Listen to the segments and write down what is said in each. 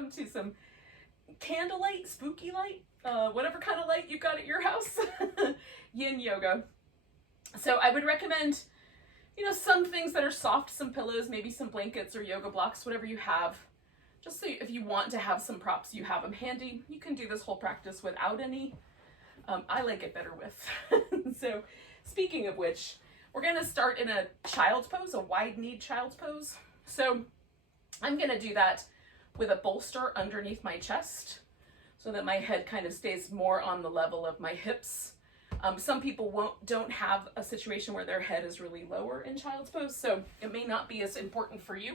welcome to some candlelight, spooky light, whatever kind of light you've got at your house, yin yoga. So I would recommend, you know, some things that are soft, some pillows, maybe some blankets or yoga blocks, whatever you have. Just so if you want to have some props, you have them handy. You can do this whole practice without any. I like it better with. So speaking of which, we're going to start in a child's pose, a wide knee child's pose. So I'm going to do that with a bolster underneath my chest so that my head kind of stays more on the level of my hips. Some people don't have a situation where their head is really lower in child's pose, so it may not be as important for you.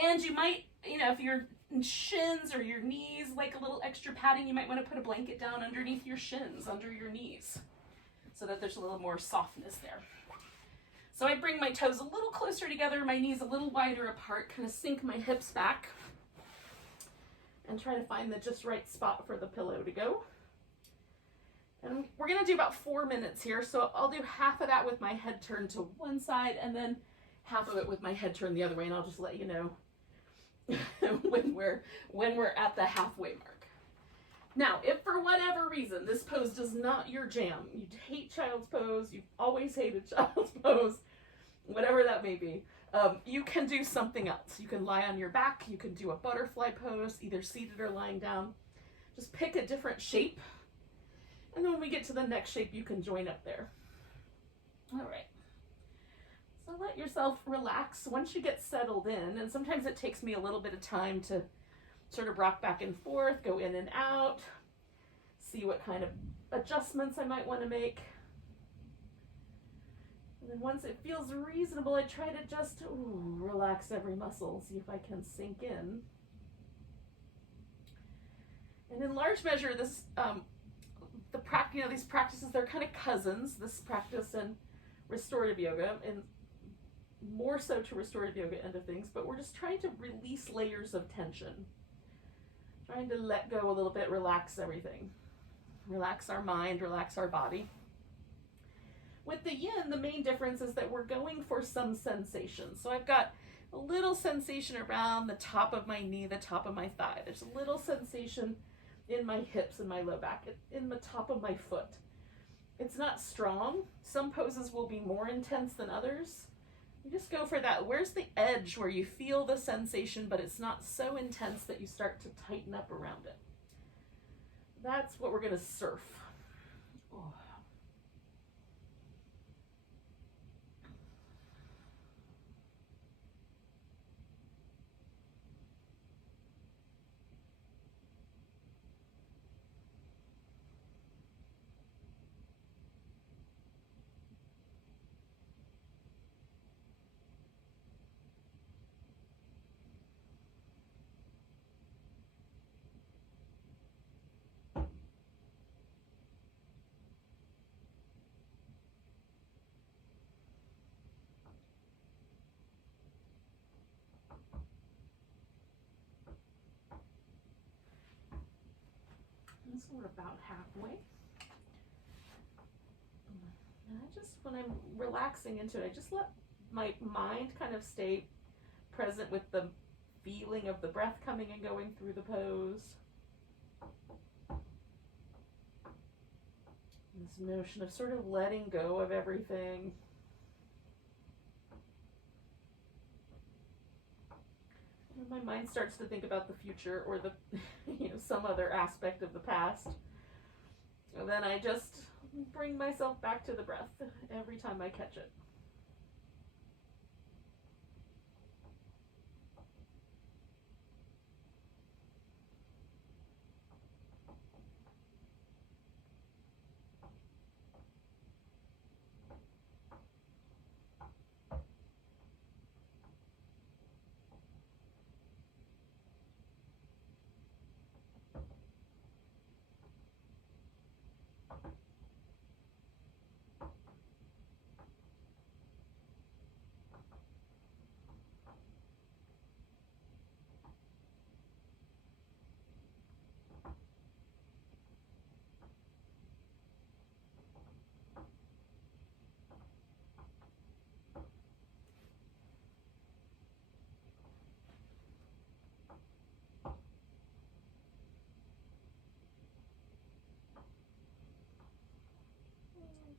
And you might, you know, if your shins or your knees like a little extra padding, you might want to put a blanket down underneath your shins, under your knees, so that there's a little more softness there. So I bring my toes a little closer together, my knees a little wider apart, kind of sink my hips back, and try to find the just right spot for the pillow to go. And we're going to do about 4 minutes here, so I'll do half of that with my head turned to one side, and then half of it with my head turned the other way, and I'll just let you know when we're at the halfway mark. Now, if for whatever reason this pose does not your jam, you hate child's pose, you've always hated child's pose, whatever that may be, you can do something else. You can lie on your back, you can do a butterfly pose, either seated or lying down. Just pick a different shape, and then when we get to the next shape, you can join up there. All right. So let yourself relax once you get settled in, and sometimes it takes me a little bit of time to sort of rock back and forth, go in and out, see what kind of adjustments I might want to make. And then once it feels reasonable, I try to just relax every muscle, see if I can sink in. And in large measure, this these practices, they're kind of cousins, this practice and restorative yoga, and more so to restorative yoga end of things, but we're just trying to release layers of tension. Trying to let go a little bit, relax everything. Relax our mind, relax our body. With the yin, the main difference is that we're going for some sensation. So I've got a little sensation around the top of my knee, the top of my thigh. There's a little sensation in my hips and my low back, in the top of my foot. It's not strong. Some poses will be more intense than others. You just go for that. Where's the edge where you feel the sensation, but it's not so intense that you start to tighten up around it? That's what we're going to surf. Oh. So we're about halfway. And when I'm relaxing into it, I just let my mind kind of stay present with the feeling of the breath coming and going through the pose. This notion of sort of letting go of everything. My mind starts to think about the future or the, some other aspect of the past. And then I just bring myself back to the breath every time I catch it.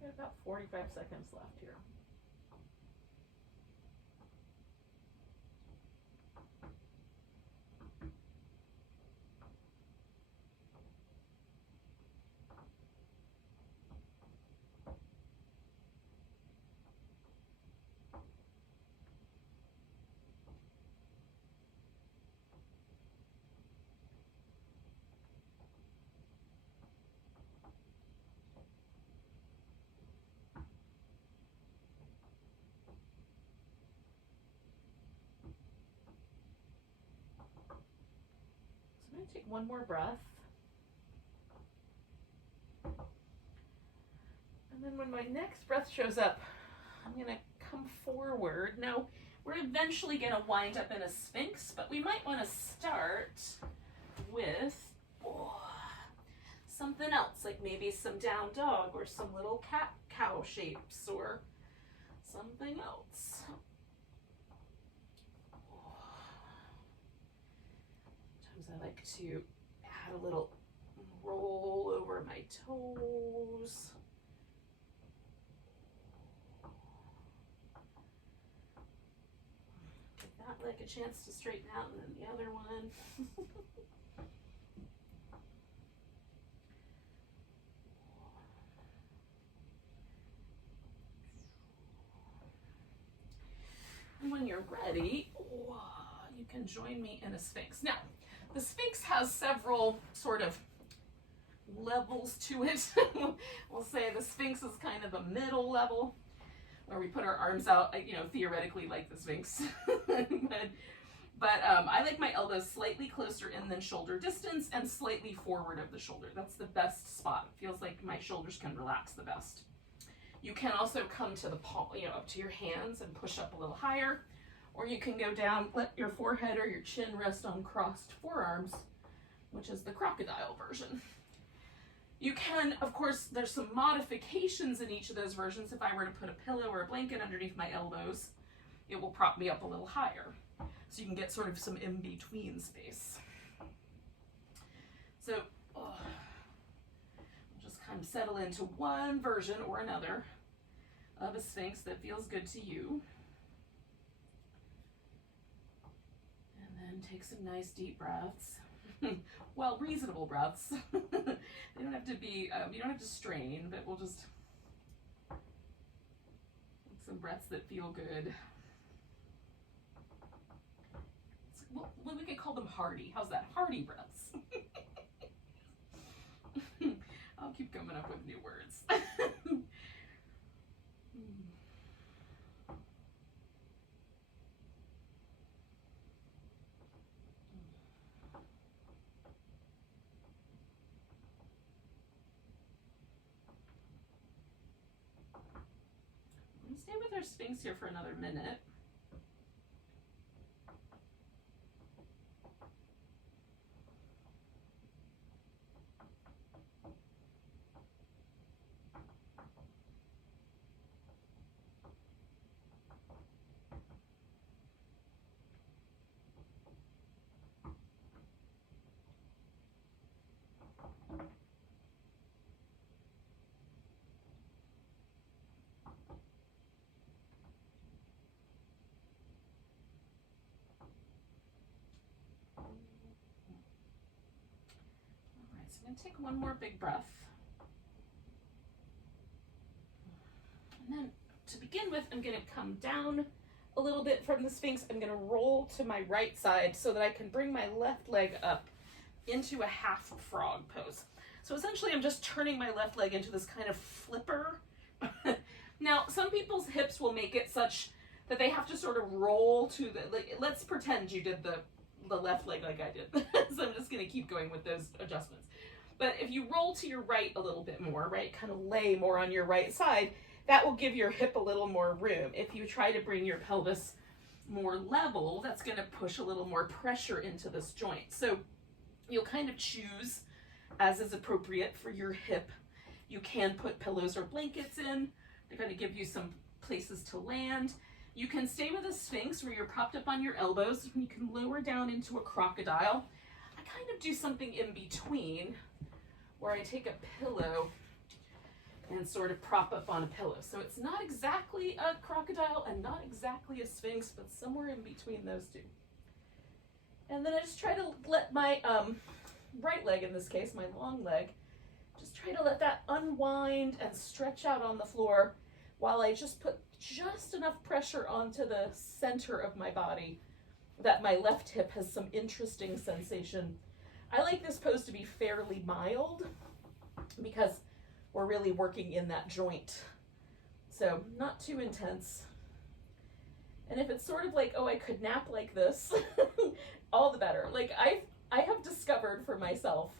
We've got about 45 seconds left here. So I'm going to take one more breath. And then when my next breath shows up, I'm going to come forward. Now, we're eventually going to wind up in a Sphinx, but we might want to start with something else, like maybe some down dog or some little cat-cow shapes or something else. Sometimes I like to add a little roll over my toes. Give that leg a chance to straighten out, and then the other one. And when you're ready, you can join me in a Sphinx. Now, the Sphinx has several sort of levels to it. We'll say the Sphinx is kind of a middle level, where we put our arms out, you know, theoretically like the Sphinx. but I like my elbows slightly closer in than shoulder distance and slightly forward of the shoulder. That's the best spot. It feels like my shoulders can relax the best. You can also come to the palm, you know, up to your hands and push up a little higher, or you can go down, let your forehead or your chin rest on crossed forearms, which is the crocodile version. You can, of course, there's some modifications in each of those versions. If I were to put a pillow or a blanket underneath my elbows, it will prop me up a little higher. So you can get sort of some in-between space. So, just kind of settle into one version or another of a Sphinx that feels good to you. And then take some nice deep breaths. Well, reasonable breaths. They don't have to be, you don't have to strain, but we'll just take some breaths that feel good. Well, we could call them hardy. How's that? Hardy breaths. I'll keep coming up with new words. Stay with our Sphinx here for another minute. So I'm going to take one more big breath. And then to begin with, I'm going to come down a little bit from the Sphinx. I'm going to roll to my right side so that I can bring my left leg up into a half frog pose. So essentially I'm just turning my left leg into this kind of flipper. Now, some people's hips will make it such that they have to sort of roll to the, like, let's pretend you did the left leg like I did. So I'm just going to keep going with those adjustments. But if you roll to your right a little bit more, right, kind of lay more on your right side, that will give your hip a little more room. If you try to bring your pelvis more level, that's going to push a little more pressure into this joint. So you'll kind of choose as is appropriate for your hip. You can put pillows or blankets in to kind of give you some places to land. You can stay with a Sphinx where you're propped up on your elbows. You can lower down into a crocodile. I kind of do something in between where I take a pillow and sort of prop up on a pillow. So it's not exactly a crocodile and not exactly a sphinx, but somewhere in between those two. And then I just try to let my right leg, in this case, my long leg, just try to let that unwind and stretch out on the floor while I just put just enough pressure onto the center of my body that my left hip has some interesting sensation. I like this pose to be fairly mild because we're really working in that joint. So not too intense. And if it's sort of like, oh, I could nap like this, all the better. Like I have discovered for myself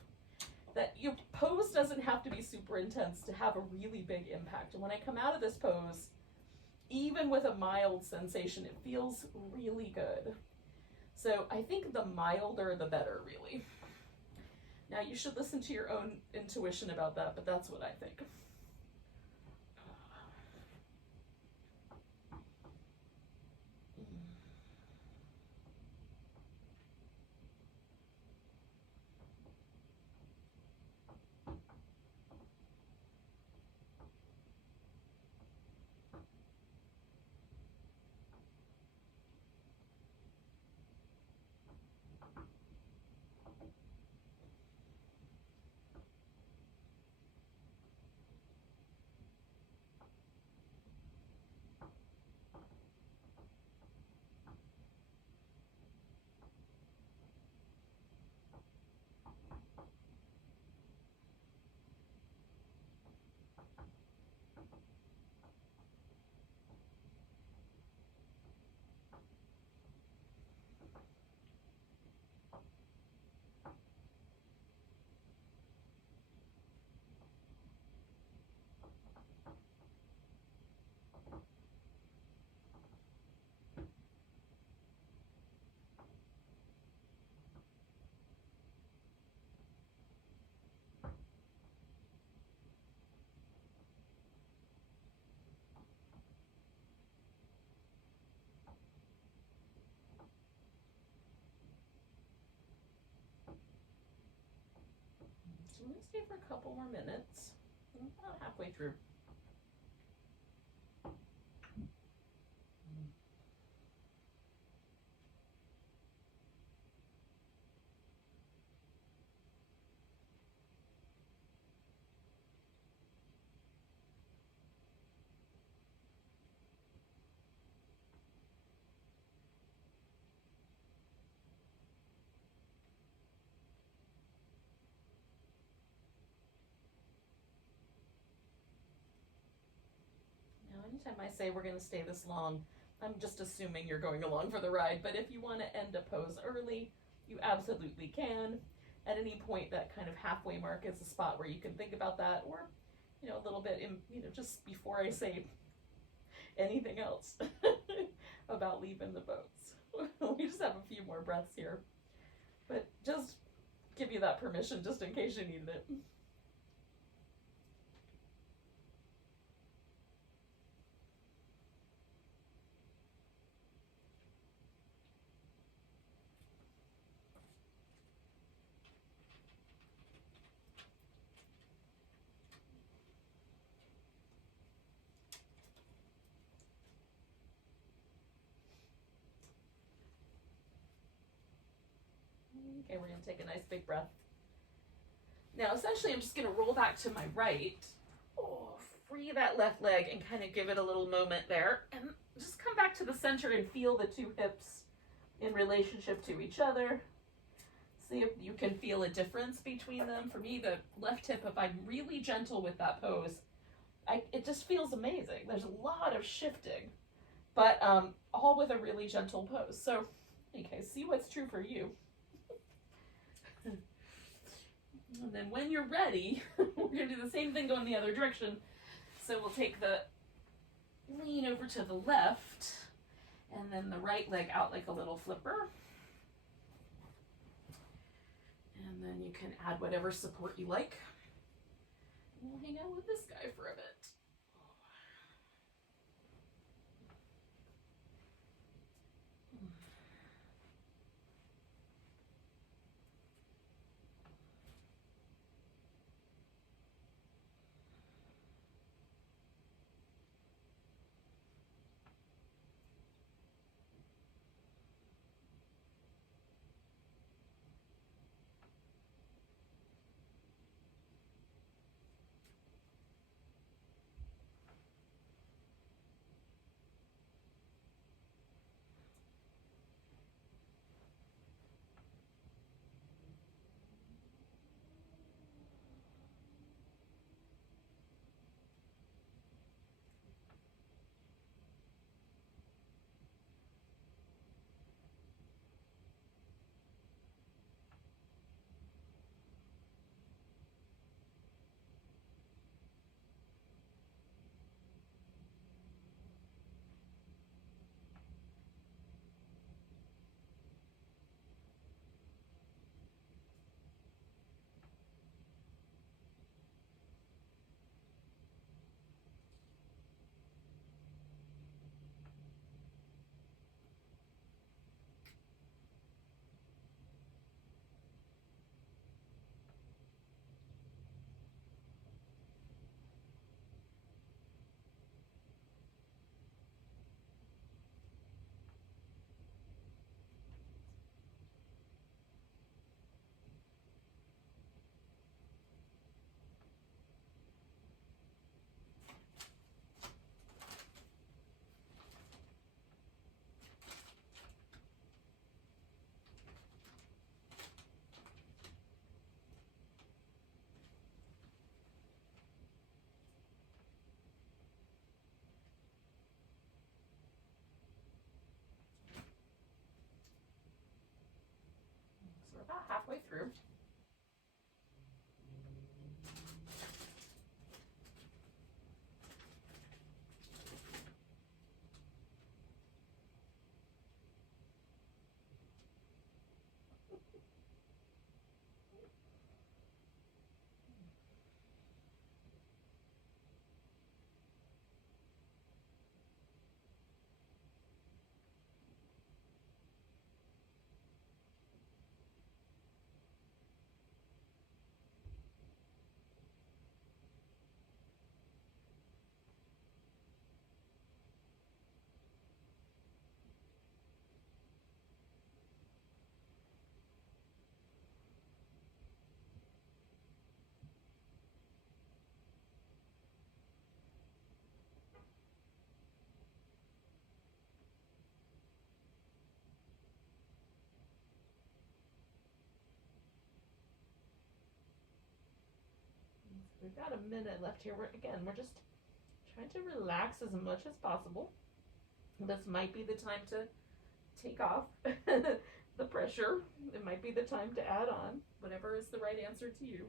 that your pose doesn't have to be super intense to have a really big impact. And when I come out of this pose, even with a mild sensation, it feels really good. So I think the milder, the better, really. Now you should listen to your own intuition about that, but that's what I think. So I'm going to stay for a couple more minutes. I'm about halfway through. Anytime I say we're going to stay this long, I'm just assuming you're going along for the ride. But if you want to end a pose early, you absolutely can. At any point, that kind of halfway mark is a spot where you can think about that, or, a little bit in, just before I say anything else about leaving the boats. We just have a few more breaths here, but just give you that permission just in case you needed it. Okay, we're going to take a nice big breath. Now, essentially, I'm just going to roll back to my right. Oh, free that left leg and kind of give it a little moment there. And just come back to the center and feel the two hips in relationship to each other. See if you can feel a difference between them. For me, the left hip, if I'm really gentle with that pose, it just feels amazing. There's a lot of shifting, but all with a really gentle pose. So, okay, see what's true for you. And then when you're ready, we're going to do the same thing going the other direction. So we'll take the lean over to the left, and then the right leg out like a little flipper. And then you can add whatever support you like. And we'll hang out with this guy for a bit. through. We've got a minute left here. We're just trying to relax as much as possible. This might be the time to take off the pressure. It might be the time to add on whatever is the right answer to you.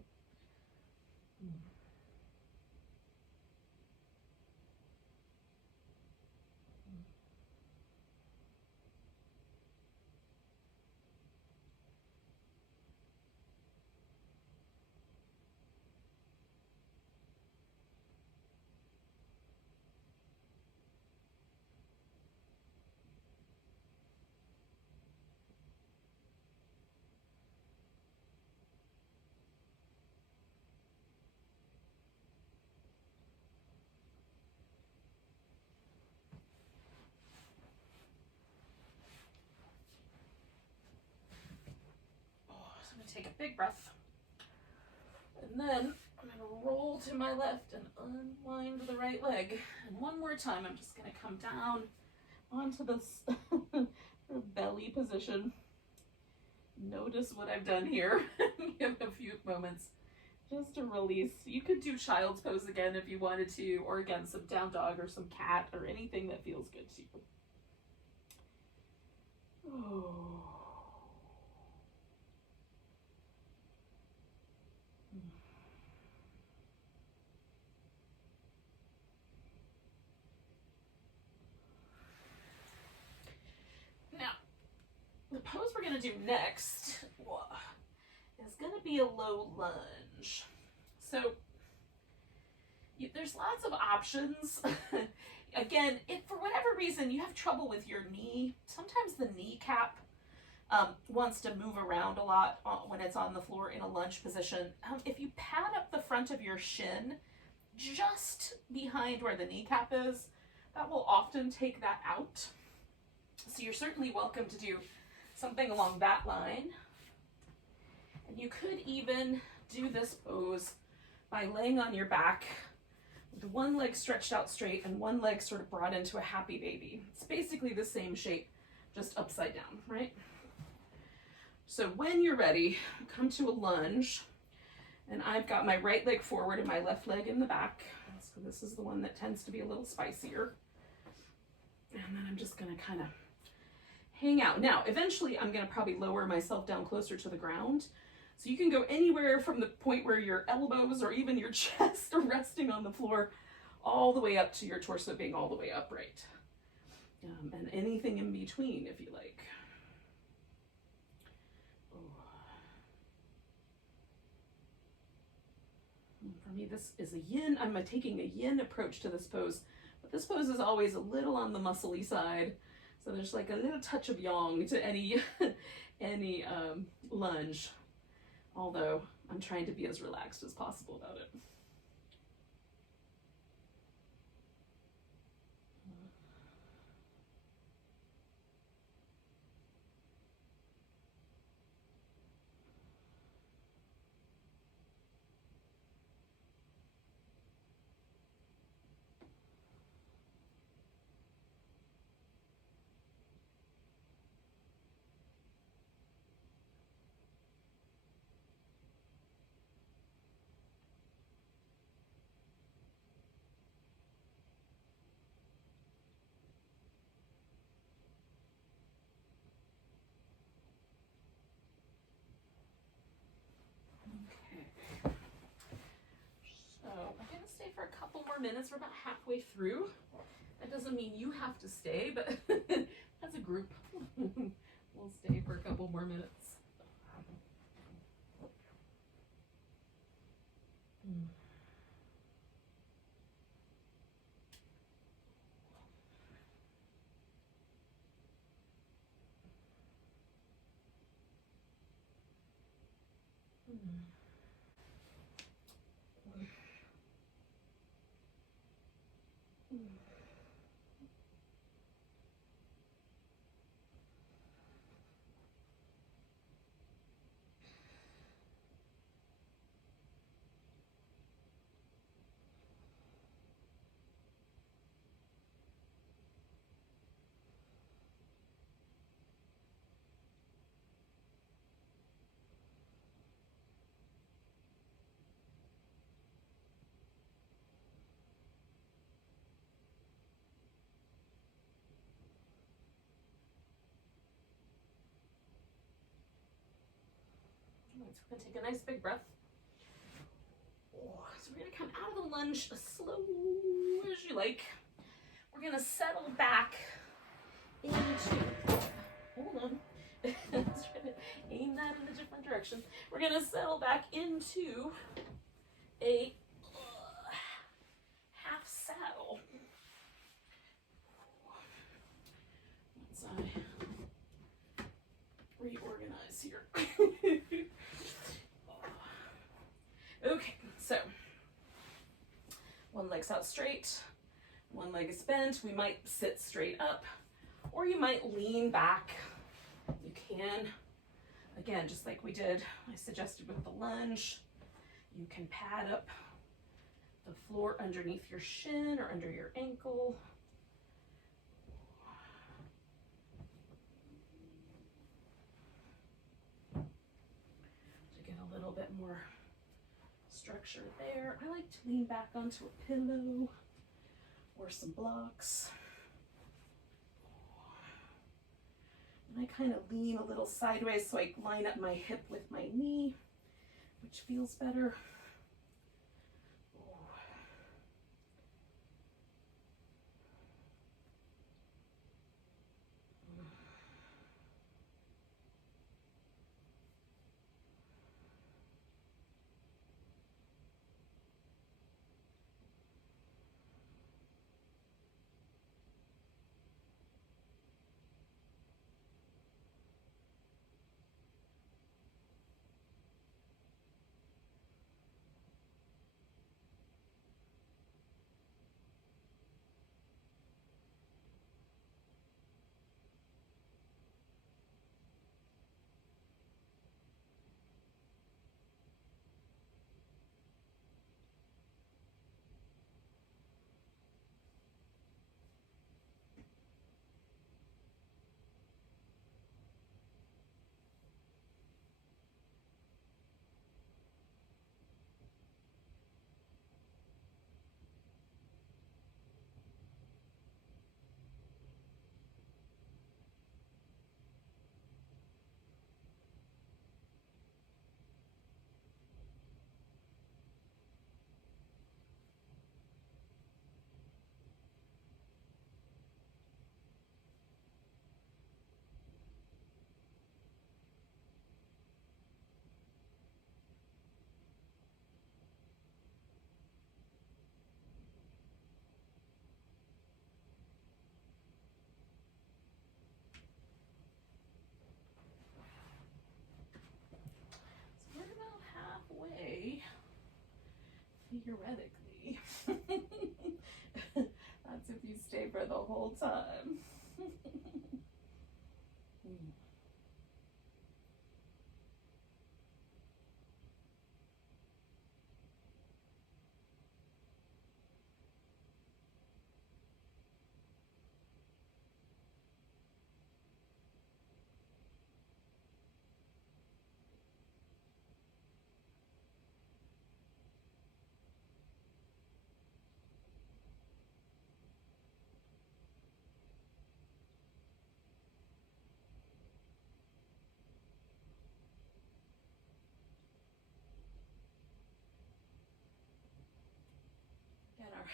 Take a big breath, and then I'm going to roll to my left and unwind the right leg. And one more time, I'm just going to come down onto this belly position. Notice what I've done here. Give a few moments just to release. You could do child's pose again if you wanted to, or again, some down dog or some cat or anything that feels good to you. Oh. Now, the pose we're going to do next is going to be a low lunge. So there's lots of options. Again, if for whatever reason you have trouble with your knee, sometimes the kneecap wants to move around a lot when it's on the floor in a lunge position. If you pad up the front of your shin just behind where the kneecap is, that will often take that out. So you're certainly welcome to do something along that line. And you could even do this pose by laying on your back with one leg stretched out straight and one leg sort of brought into a happy baby. It's basically the same shape, just upside down, right? So when you're ready, come to a lunge, and I've got my right leg forward and my left leg in the back. So this is the one that tends to be a little spicier. And then I'm just gonna kind of hang out. Now, eventually I'm gonna probably lower myself down closer to the ground. So you can go anywhere from the point where your elbows or even your chest are resting on the floor, all the way up to your torso being all the way upright. And anything in between if you like. For me, this is a yin. I'm taking a yin approach to this pose, but this pose is always a little on the muscly side. So there's like a little touch of yang to any lunge, although I'm trying to be as relaxed as possible about it. for a couple more minutes. We're about halfway through. That doesn't mean you have to stay, but as a group, we'll stay for a couple more minutes. So we're going to take a nice big breath. So we're going to come out of the lunge as slow as you like. We're going to settle back into, hold on, let's try to aim that in a different direction. We're going to settle back into a half saddle. Once I reorganize here. Okay, so one leg's out straight, one leg is bent. We might sit straight up, or you might lean back. You can, again, just like we did, I suggested with the lunge, you can pad up the floor underneath your shin or under your ankle. To get a little bit more structure there. I like to lean back onto a pillow or some blocks. And I kind of lean a little sideways so I line up my hip with my knee, which feels better. Way, theoretically. That's if you stay for the whole time.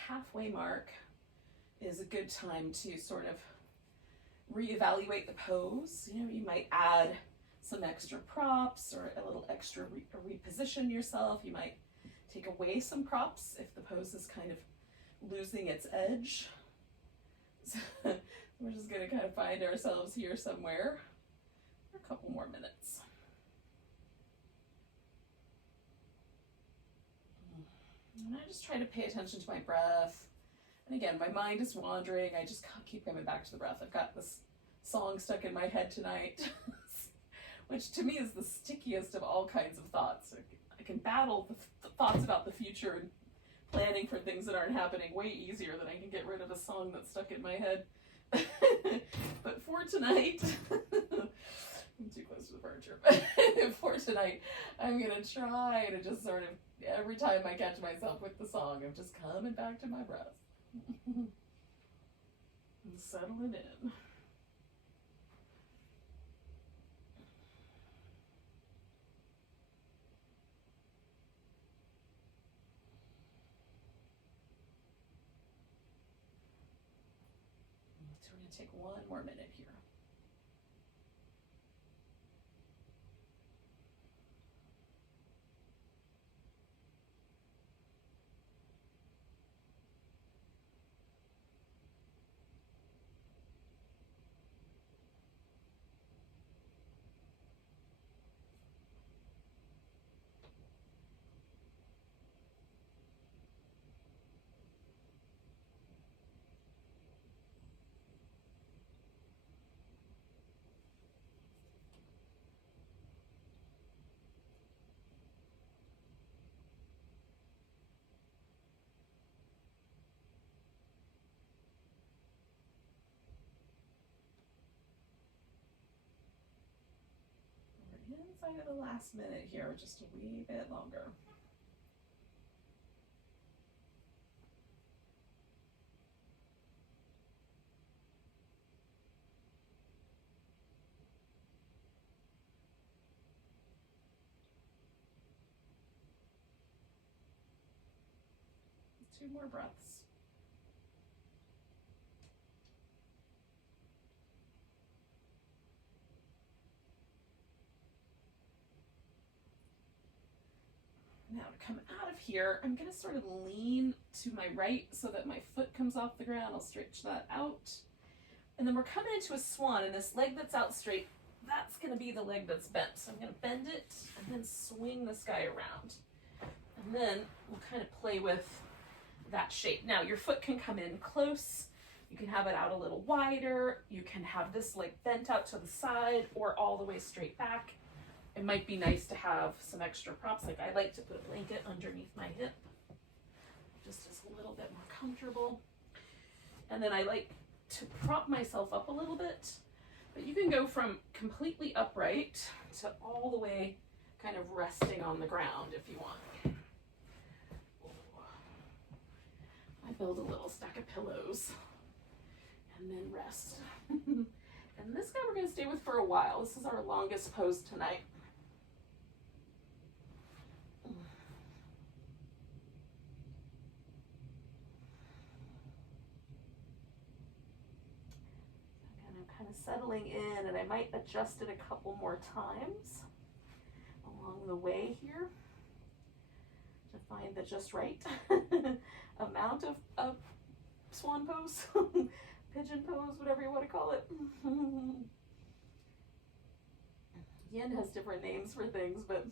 halfway mark is a good time to sort of reevaluate the pose. You know, you might add some extra props or a little extra reposition yourself. You might take away some props if the pose is kind of losing its edge. So we're just going to kind of find ourselves here somewhere for a couple more minutes. And I just try to pay attention to my breath. And again, my mind is wandering. I just keep coming back to the breath. I've got this song stuck in my head tonight, which to me is the stickiest of all kinds of thoughts. I can battle the thoughts about the future and planning for things that aren't happening way easier than I can get rid of a song that's stuck in my head. But for tonight, I'm too close to the furniture, but for tonight, I'm going to try to just sort of, every time I catch myself with the song, I'm just coming back to my breath. And settling in. So we're going to take one more minute here. Inside of the last minute here, just a wee bit longer. Two more breaths. Now to come out of here, I'm going to sort of lean to my right so that my foot comes off the ground. I'll stretch that out. And then we're coming into a swan, and this leg that's out straight, that's going to be the leg that's bent. So I'm going to bend it and then swing this guy around. And then we'll kind of play with that shape. Now your foot can come in close. You can have it out a little wider. You can have this leg bent out to the side or all the way straight back. It might be nice to have some extra props. Like I like to put a blanket underneath my hip, just as a little bit more comfortable. And then I like to prop myself up a little bit, but you can go from completely upright to all the way kind of resting on the ground if you want. I build a little stack of pillows and then rest. And this guy we're going to stay with for a while. This is our longest pose tonight. Kind of settling in, and I might adjust it a couple more times along the way here to find the just right amount of swan pose, pigeon pose, whatever you want to call it. Yin has different names for things, but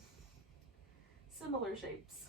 similar shapes.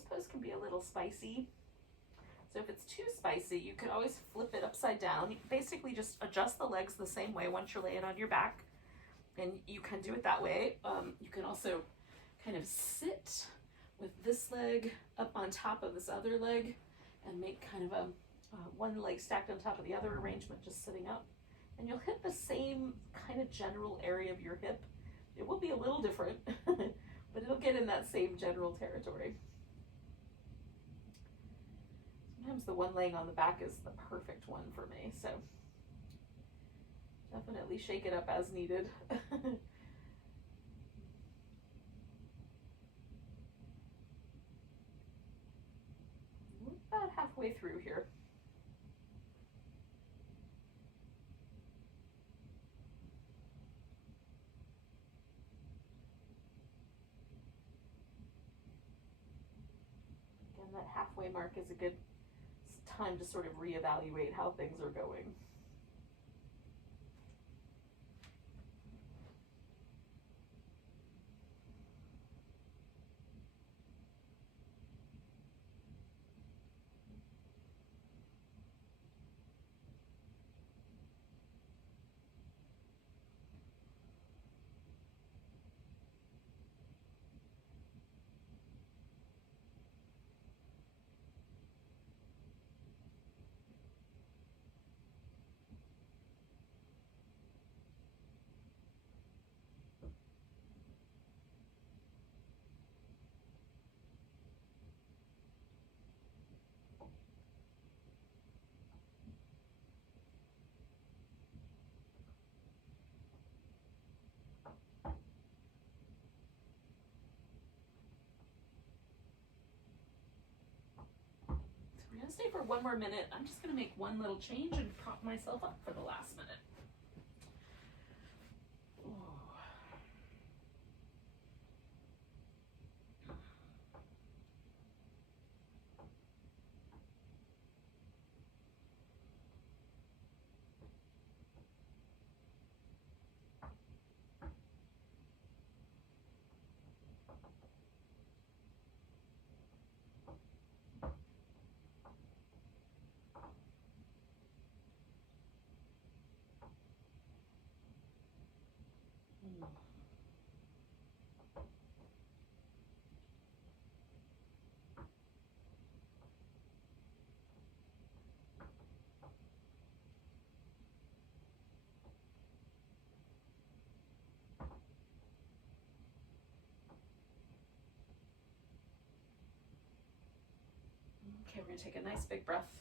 this pose can be a little spicy. So if it's too spicy, you can always flip it upside down. You basically just adjust the legs the same way once you're laying on your back, and you can do it that way. You can also kind of sit with this leg up on top of this other leg and make kind of a one leg stacked on top of the other arrangement, just sitting up. And you'll hit the same kind of general area of your hip. It will be a little different, but it'll get in that same general territory. Sometimes the one laying on the back is the perfect one for me, so definitely shake it up as needed. We're about halfway through here. Again, that halfway mark is a good time to sort of reevaluate how things are going. I'm gonna stay for one more minute. I'm just gonna make one little change and prop myself up for the last minute. Okay, we're gonna take a nice big breath.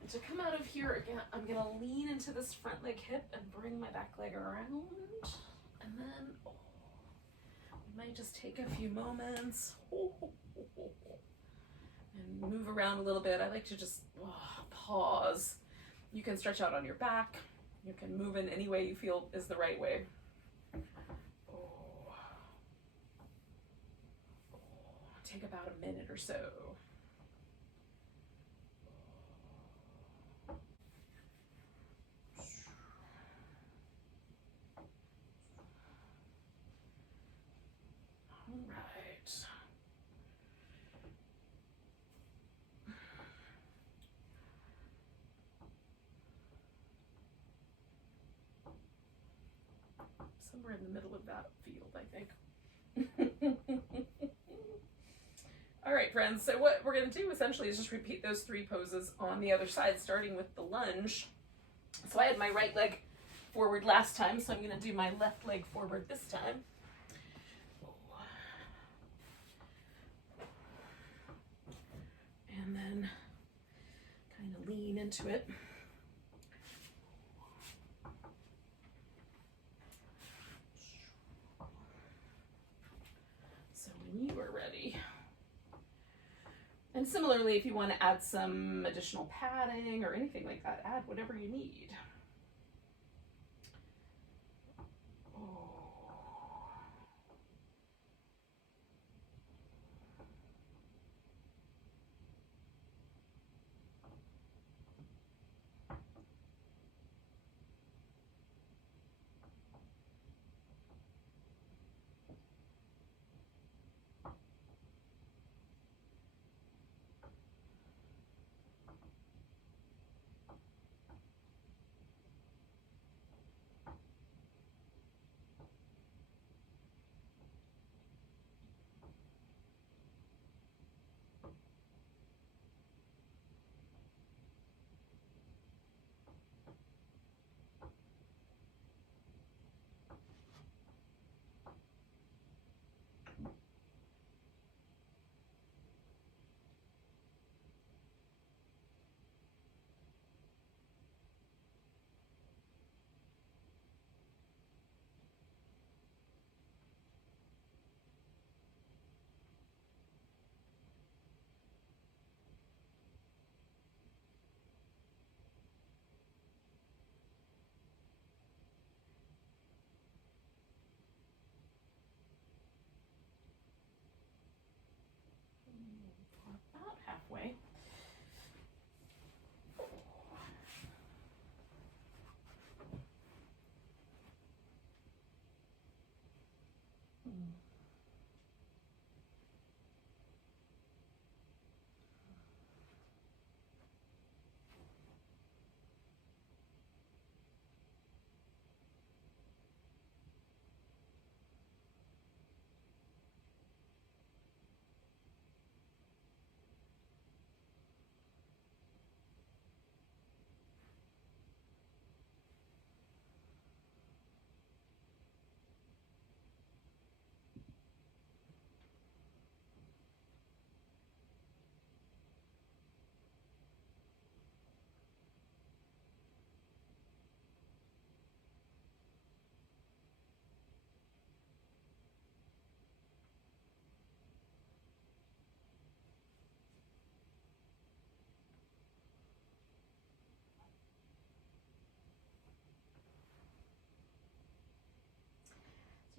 And to come out of here again, I'm gonna lean into this front leg hip and bring my back leg around. And then we might just take a few moments and move around a little bit. I like to just pause. You can stretch out on your back. You can move in any way you feel is the right way. Take about a minute or so. All right. Somewhere in the middle of that field, I think. All right, friends, so what we're gonna do essentially is just repeat those three poses on the other side, starting with the lunge. So I had my right leg forward last time, so I'm gonna do my left leg forward this time. And then kind of lean into it. So when you are ready. And similarly, if you want to add some additional padding or anything like that, add whatever you need.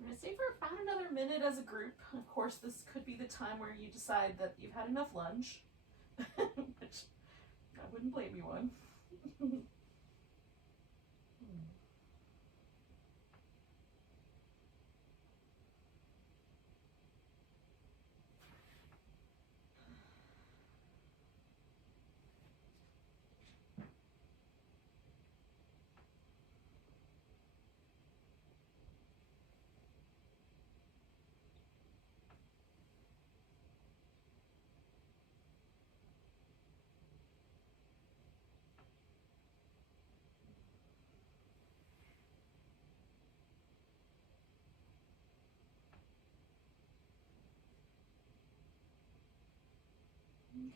We're gonna stay for about another minute as a group. Of course, this could be the time where you decide that you've had enough lunge, which I wouldn't blame you on.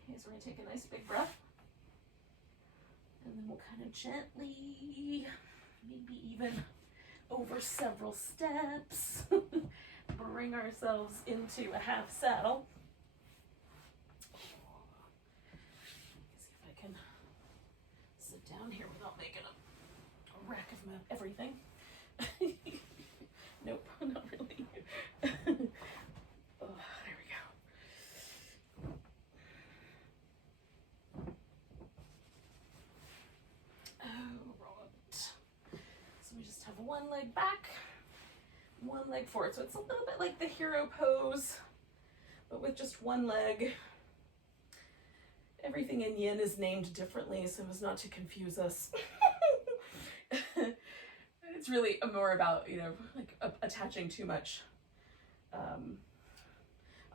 Okay, so we're gonna take a nice big breath. And then we'll kind of gently, maybe even over several steps, bring ourselves into a half saddle. See if I can sit down here without making a wreck of everything. Nope, not really. Oh, there we go. Alright. So we just have one leg back, one leg forward. So it's a little bit like the hero pose, but with just one leg. Everything in yin is named differently so as not to confuse us. It's really more about, like attaching too much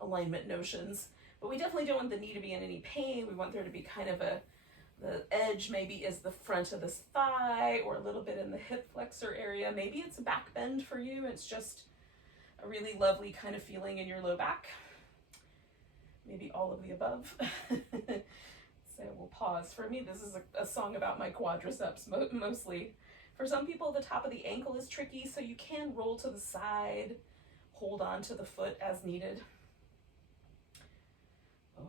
alignment notions. But we definitely don't want the knee to be in any pain. We want there to be kind of the edge maybe is the front of this thigh or a little bit in the hip flexor area. Maybe it's a back bend for you. It's just a really lovely kind of feeling in your low back. Maybe all of the above. So we'll pause. For me, this is a song about my quadriceps mostly. For some people, the top of the ankle is tricky, so you can roll to the side, hold on to the foot as needed. Oh.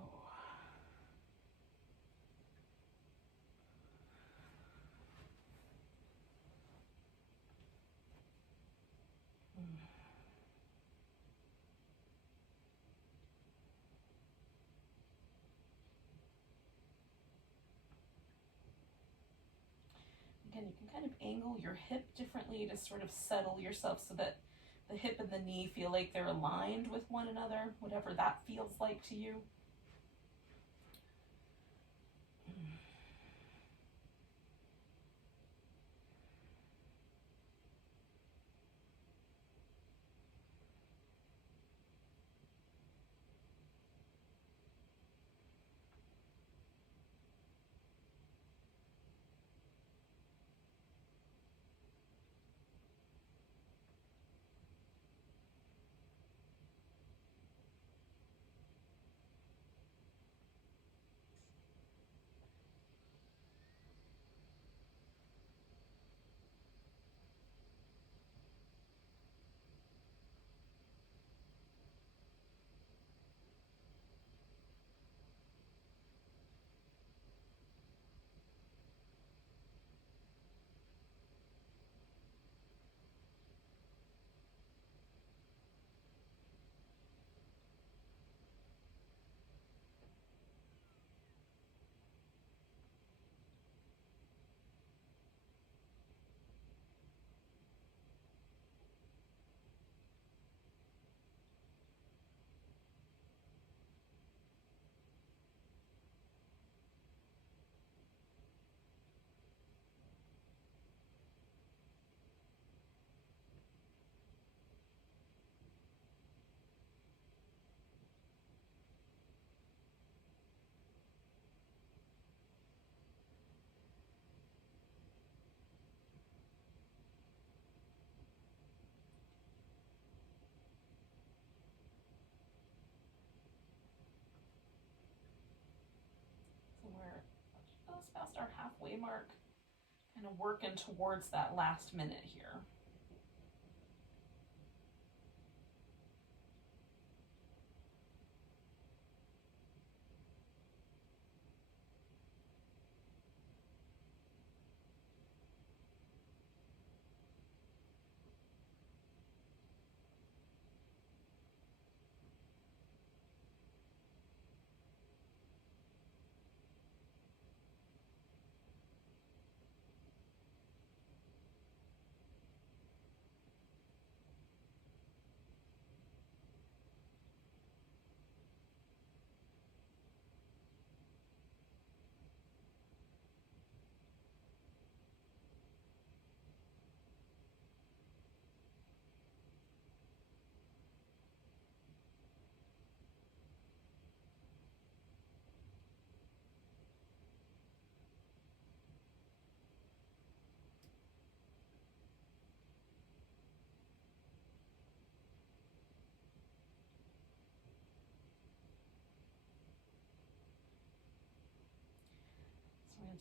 Again, you can kind of angle your hip differently to sort of settle yourself so that the hip and the knee feel like they're aligned with one another, whatever that feels like to you. Just past our halfway mark, kind of working towards that last minute here.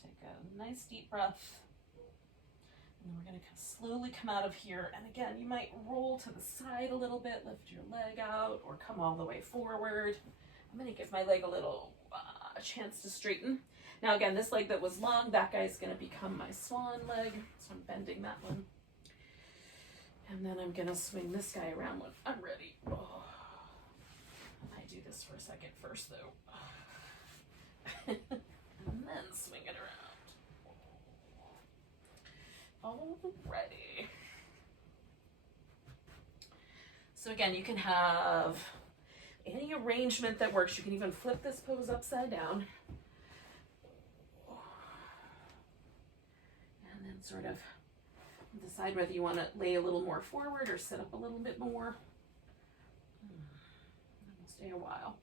going to take a nice deep breath. And then we're going to slowly come out of here. And again, you might roll to the side a little bit, lift your leg out, or come all the way forward. I'm going to give my leg a little chance to straighten. Now again, this leg that was long, that guy's going to become my swan leg. So I'm bending that one. And then I'm going to swing this guy around when I'm ready. Oh. I do this for a second first, though. And then swing it around. Alrighty. So again, you can have any arrangement that works. You can even flip this pose upside down. And then sort of decide whether you want to lay a little more forward or sit up a little bit more. That'll stay a while.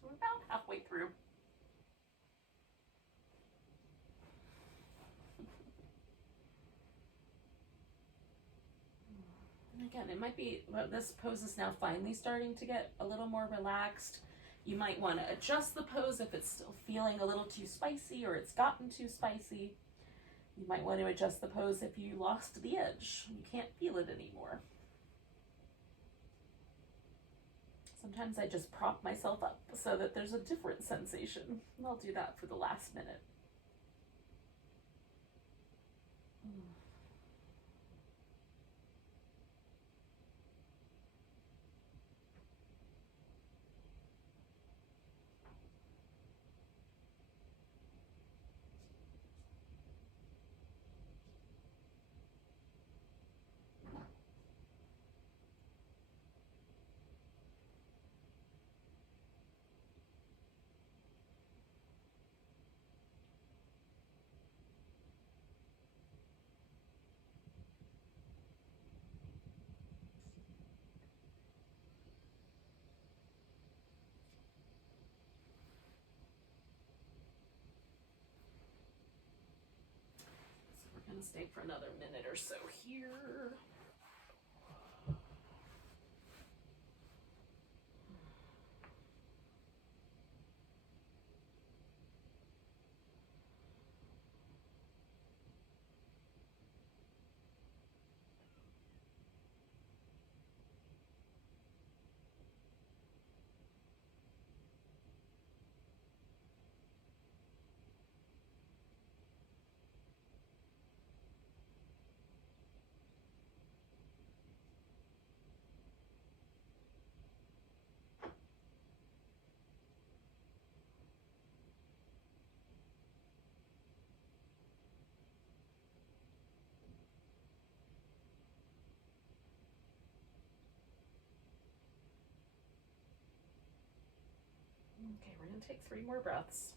So we're about halfway through. And again, it might be, well, this pose is now finally starting to get a little more relaxed. You might want to adjust the pose if it's still feeling a little too spicy or it's gotten too spicy. You might want to adjust the pose if you lost the edge. You can't feel it anymore. Sometimes I just prop myself up so that there's a different sensation. And I'll do that for the last minute. I'll stay for another minute or so here. Okay, we're going to take 3 more breaths.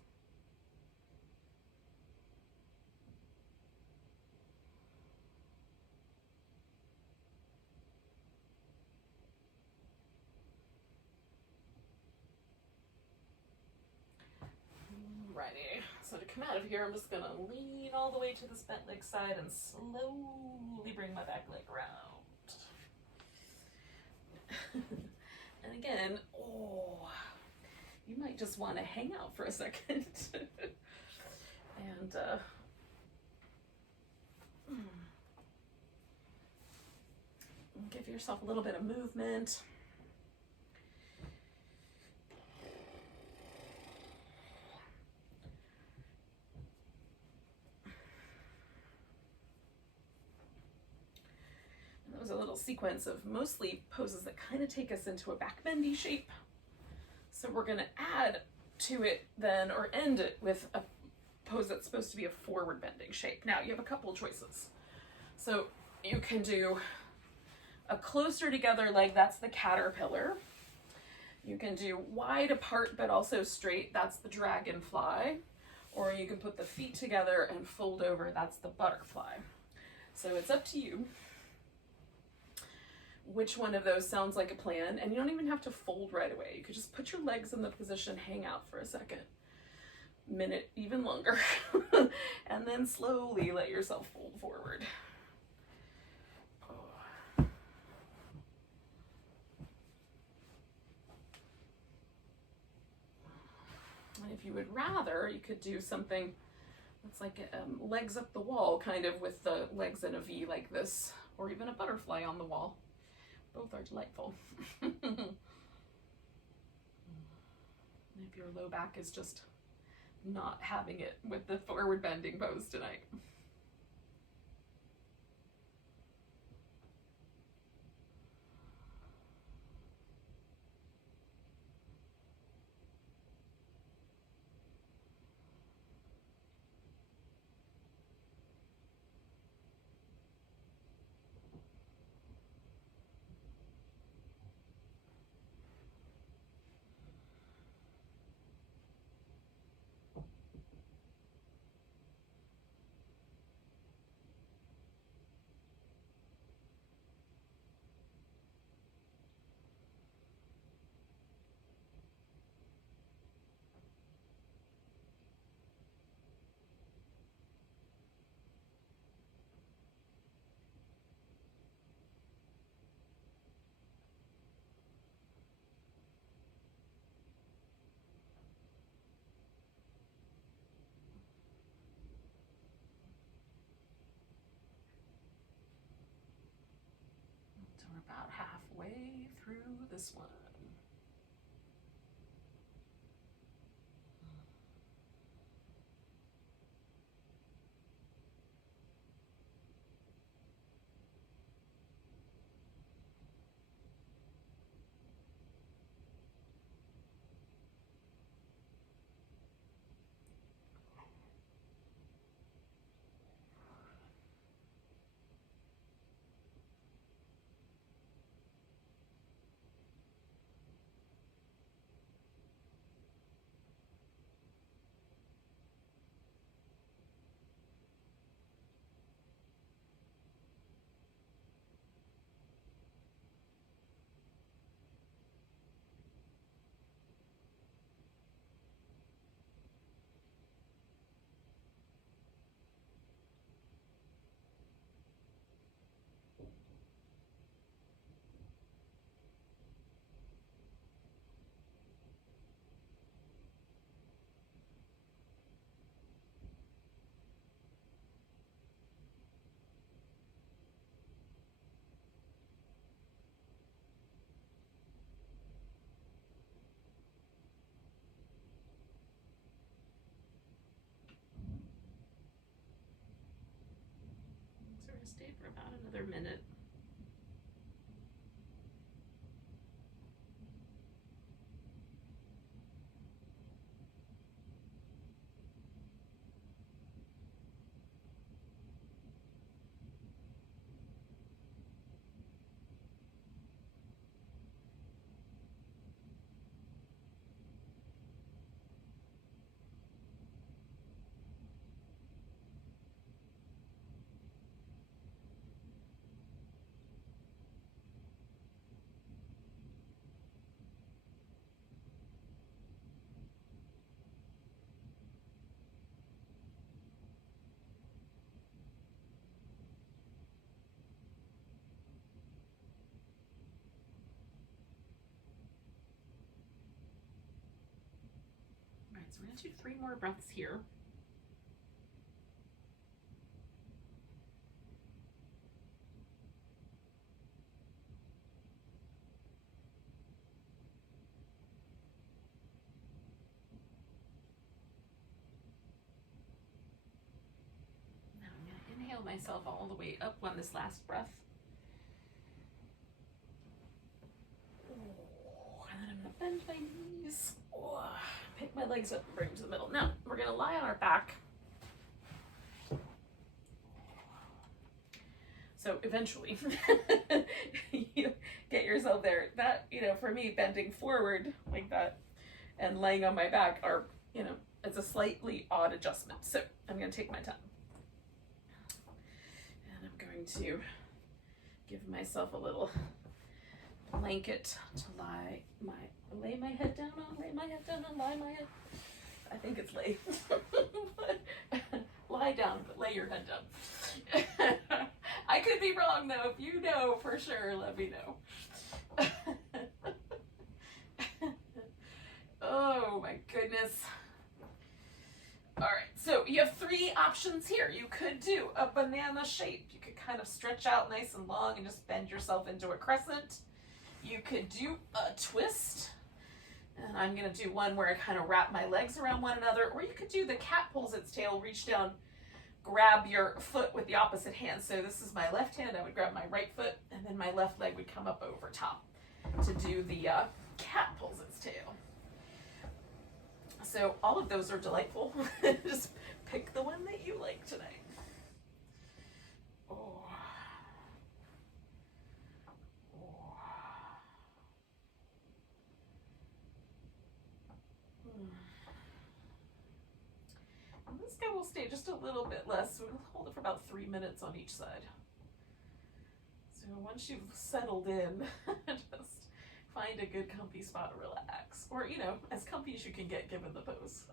Alrighty, so to come out of here, I'm just going to lean all the way to this bent leg side and slowly bring my back leg around. And again, you might just want to hang out for a second. And give yourself a little bit of movement. And that was a little sequence of mostly poses that kind of take us into a back bendy shape. So we're going to add to it then, or end it with a pose that's supposed to be a forward bending shape. Now you have a couple choices. So you can do a closer together leg, that's the caterpillar. You can do wide apart but also straight, that's the dragonfly. Or you can put the feet together and fold over, that's the butterfly. So it's up to you which one of those sounds like a plan, and you don't even have to fold right away. You could just put your legs in the position, hang out for a second, minute, even longer, and then slowly let yourself fold forward. And if you would rather, you could do something that's like legs up the wall, kind of with the legs in a V like this, or even a butterfly on the wall. Both are delightful. If your low back is just not having it with the forward bending pose tonight. So we're about halfway through this one. stay for about another minute. All right, so we're going to do 3 more breaths here. Now I'm going to inhale myself all the way up on this last breath. And then I'm going to bend my knees. Pick my legs up and bring them to the middle. Now, we're going to lie on our back. So eventually, you get yourself there. That, for me, bending forward like that and laying on my back are, it's a slightly odd adjustment. So I'm going to take my time. And I'm going to give myself a little blanket to lay my head down on, lie my head. I think it's lay. Lie down, but lay your head down. I could be wrong though. If you know for sure, let me know. Oh my goodness. All right, so you have 3 options here. You could do a banana shape. You could kind of stretch out nice and long and just bend yourself into a crescent. You could do a twist. And I'm going to do one where I kind of wrap my legs around one another. Or you could do the cat pulls its tail, reach down, grab your foot with the opposite hand. So this is my left hand. I would grab my right foot, and then my left leg would come up over top to do the cat pulls its tail. So all of those are delightful. Just pick the one that you like tonight. And this guy will stay just a little bit less. We'll hold it for about 3 minutes on each side. So once you've settled in, just find a good comfy spot to relax. Or, as comfy as you can get given the pose.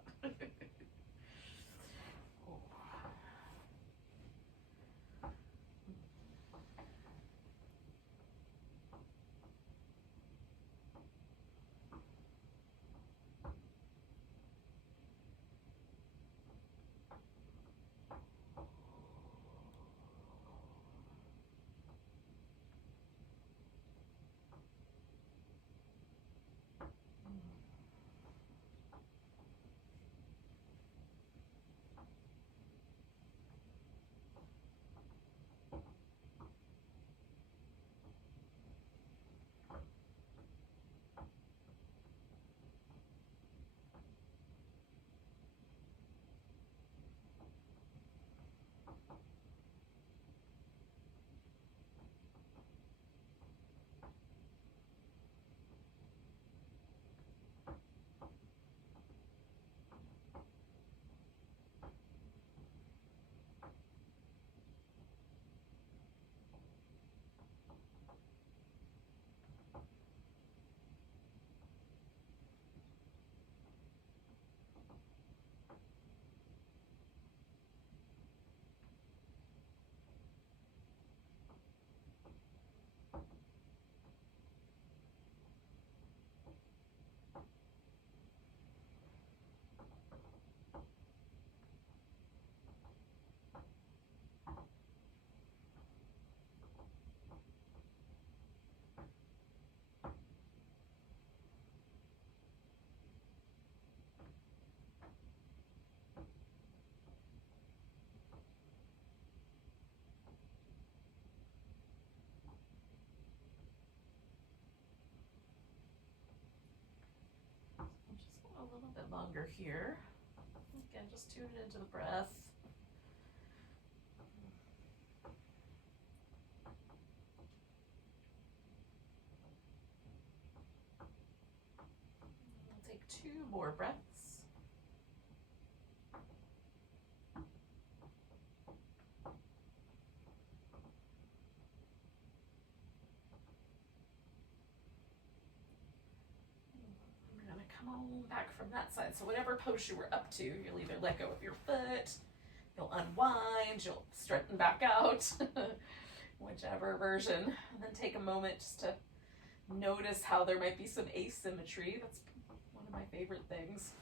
bit longer here. Again, just tune it into the breath. We'll take 2 more breaths. Come on back from that side. So whatever pose you were up to, you'll either let go of your foot, you'll unwind, you'll straighten back out, whichever version. And then take a moment just to notice how there might be some asymmetry. That's one of my favorite things.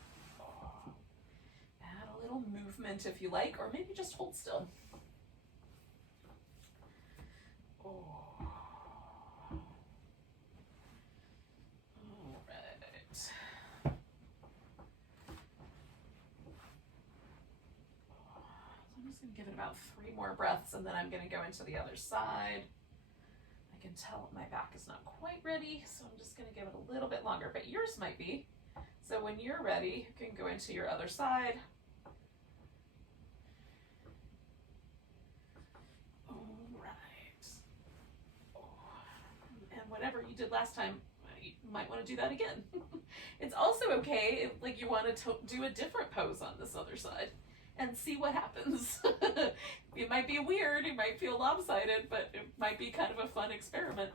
Add a little movement if you like, or maybe just hold still. Give it about 3 more breaths, and then I'm going to go into the other side. I can tell my back is not quite ready, so I'm just going to give it a little bit longer, but yours might be. So when you're ready, you can go into your other side. All right. And whatever you did last time, you might want to do that again. It's also okay if like you want to do a different pose on this other side and see what happens. It might be weird, you might feel lopsided, but it might be kind of a fun experiment.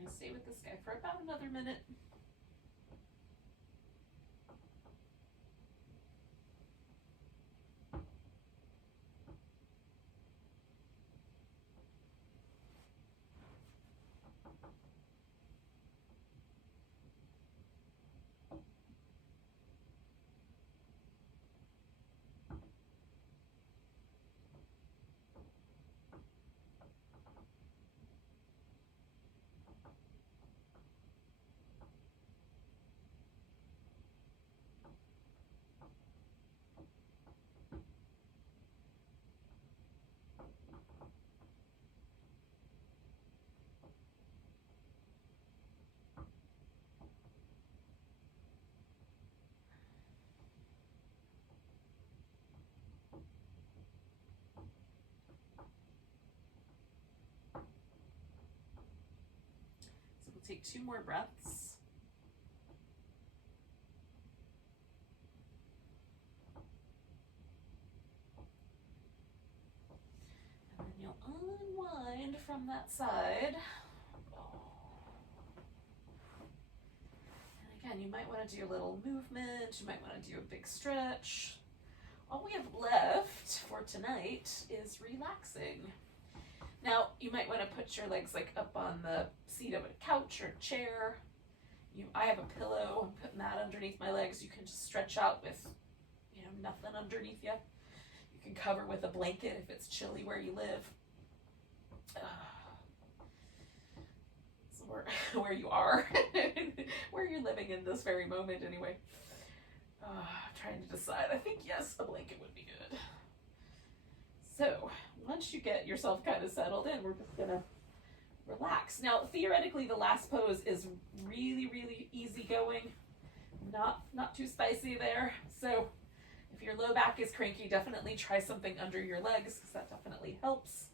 I'm going to stay with this guy for about another minute. Take 2 more breaths. And then you'll unwind from that side. And again, you might want to do a little movement. You might want to do a big stretch. All we have left for tonight is relaxing. Now, you might want to put your legs like up on the seat of a couch or chair. I have a pillow. I'm putting that underneath my legs. You can just stretch out with, nothing underneath you. You can cover with a blanket if it's chilly where you live. So we're where you are, where you're living in this very moment anyway. Trying to decide. I think yes, a blanket would be good. So once you get yourself kind of settled in, we're just gonna relax. Now, theoretically, the last pose is really, really easy going, not too spicy there. So if your low back is cranky, definitely try something under your legs, because that definitely helps.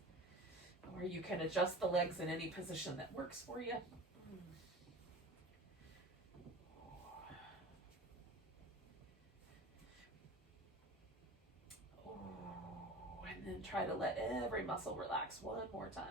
Or you can adjust the legs in any position that works for you. And then try to let every muscle relax one more time.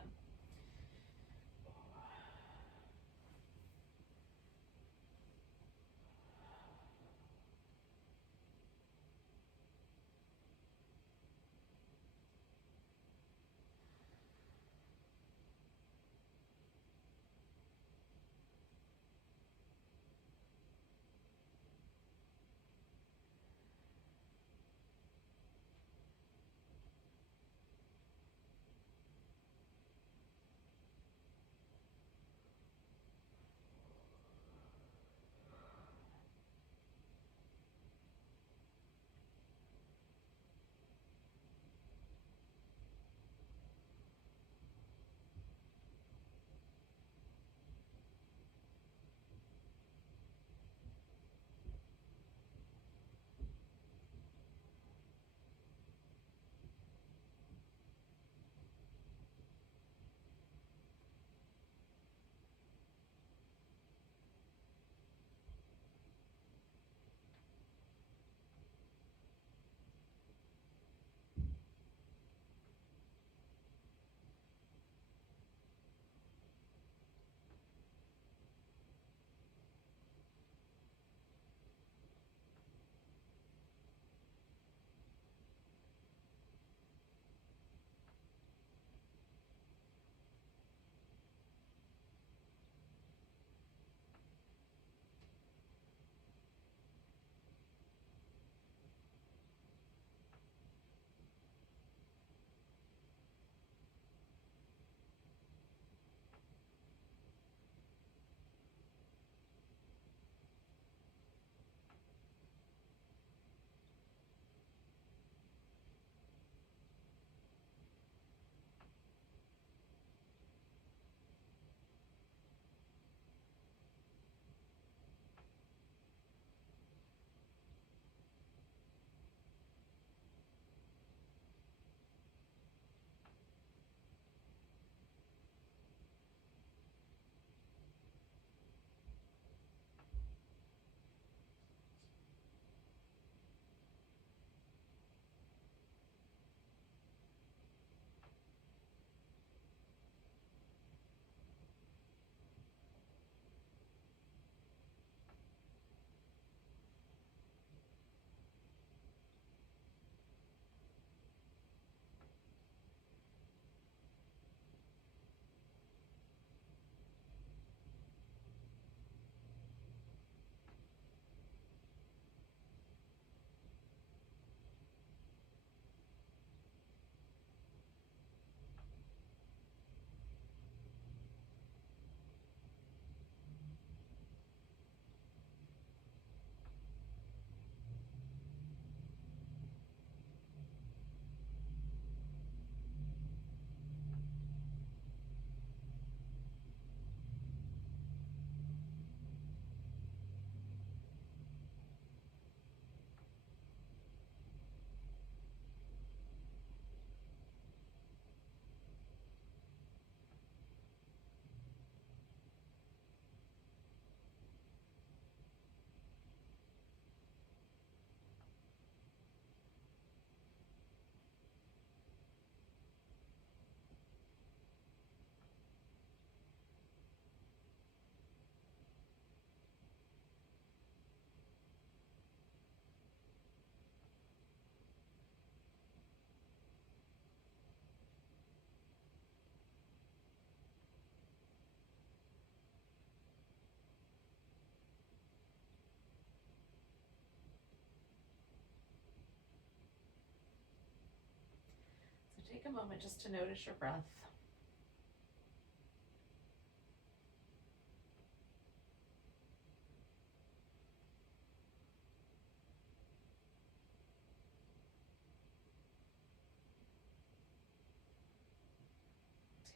So take a moment just to notice your breath.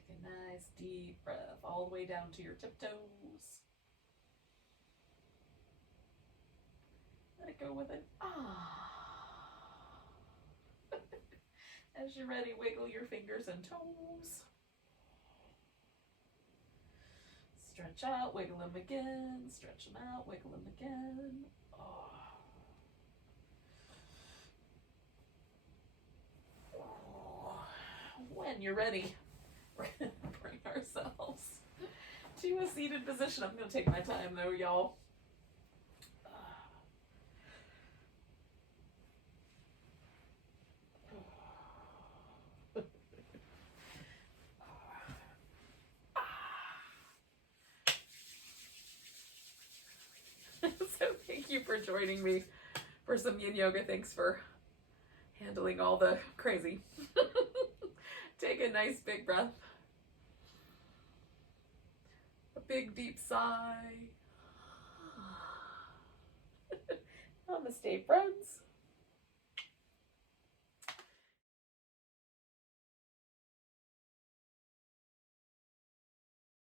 Take a nice deep breath all the way down to your tiptoes. Let it go with an ah. As you're ready, wiggle your fingers and toes. Stretch out, wiggle them again. Stretch them out, wiggle them again. Oh. When you're ready, we're going to bring ourselves to a seated position. I'm going to take my time though, y'all. So thank you for joining me for some yin yoga. Thanks for handling all the crazy. Take a nice big breath. A big deep sigh. Namaste, friends.